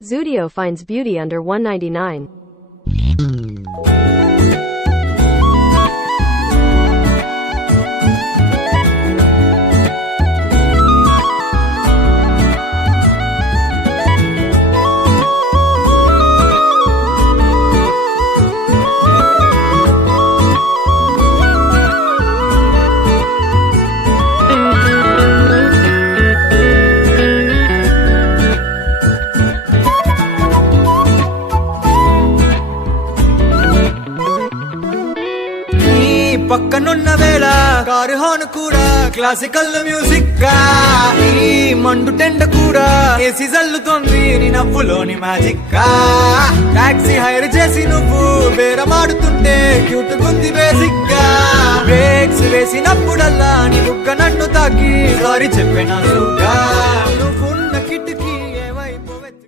Zudio finds beauty under $199. పక్కనున్న వేళ car horn కూడా క్లాసికల్ మ్యూజిక్ గా ఈ మండు టెండ కూడా ఏసీ జల్లుతోంది నీ నవ్వులోని మ్యాజిక్ గా టాక్సీ హైర్ చేసి నువ్వు బేరమాడుతుంటే క్యూట్ గుంది బేసిక్ గా బ్రేక్స్ వేసినప్పుడల్లా నీ బుగ్గ నన్ను తాకి సారీ చెప్పినా నువ్వు